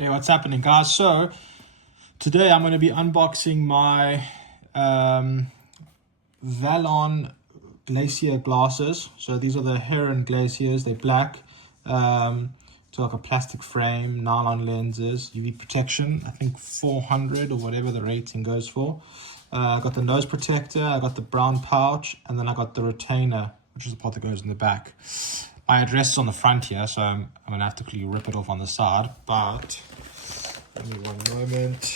Hey, what's happening, guys? So today I'm going to be unboxing my Vallon Glacier glasses. So these are the Heron Glaciers. They're black. It's like a plastic frame, nylon lenses, UV protection. I think 400 or whatever the rating goes for. I got the nose protector. I got the brown pouch, and then I got the retainer, which is the part that goes in the back. My address is on the front here, so I'm going to have to quickly rip it off on the side, but give me one moment.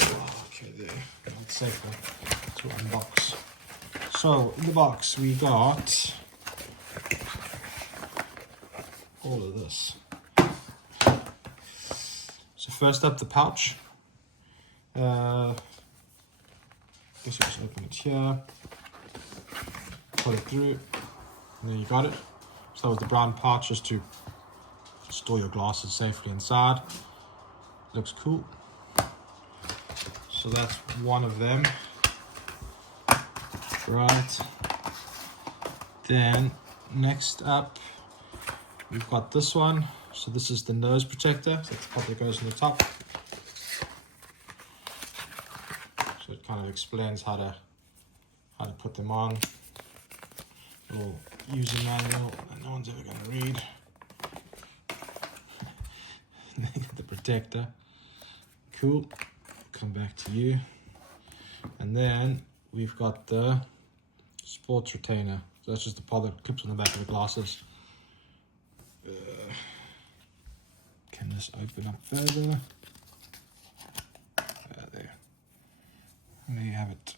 Oh, okay, there. It's safer to unbox. So, in the box, we got all of this. So, first up, the pouch. Guess you just open it here, pull it through, and then you got it. So that was the brown pouch, just to store your glasses safely inside. Looks cool. So that's one of them. Right. Then next up, we've got this one. So this is the nose protector. So that's the part that goes on the top. So it kind of explains how to put them on. Little user manual that no one's ever going to read. The protector. Cool. Come back to you. And then we've got the sports retainer. So that's just the part that clips on the back of the glasses. Can this open up further? There. And there you have it.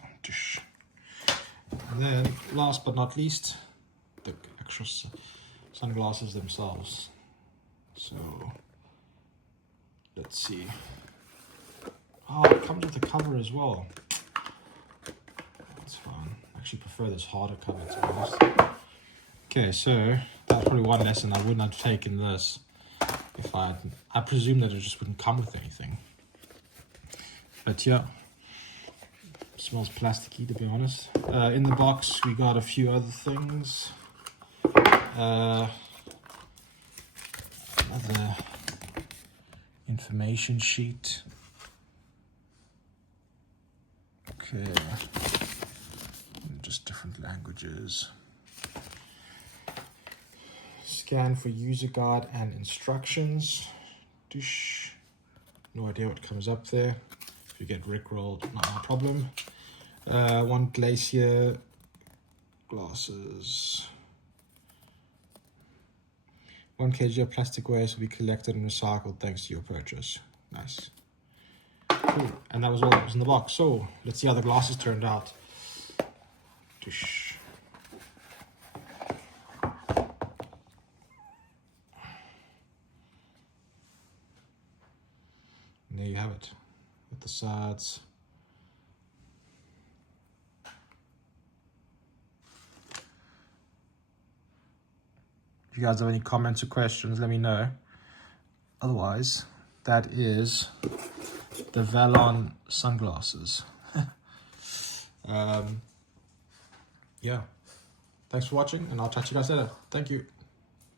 And then, last but not least, the actual sunglasses themselves. So, let's see. Oh, it comes with a cover as well. That's fine. I actually prefer this harder cover, to be honest. Okay, so that's probably one lesson I wouldn't have taken this if I presume that it just wouldn't come with anything. But yeah. Smells plasticky, to be honest. In the box, we got a few other things. Another information sheet. Okay. Just different languages. Scan for user guide and instructions. No idea what comes up there. If you get rickrolled, not my problem. One Glacier glasses. 1 kg of plastic waste will be collected and recycled thanks to your purchase. Nice. Cool. And that was all that was in the box. So let's see how the glasses turned out. And there you have it. At the sides. If you guys have any comments or questions, let me know. Otherwise, that is the Vallon sunglasses. Yeah. Thanks for watching, and I'll chat to you guys later. Thank you.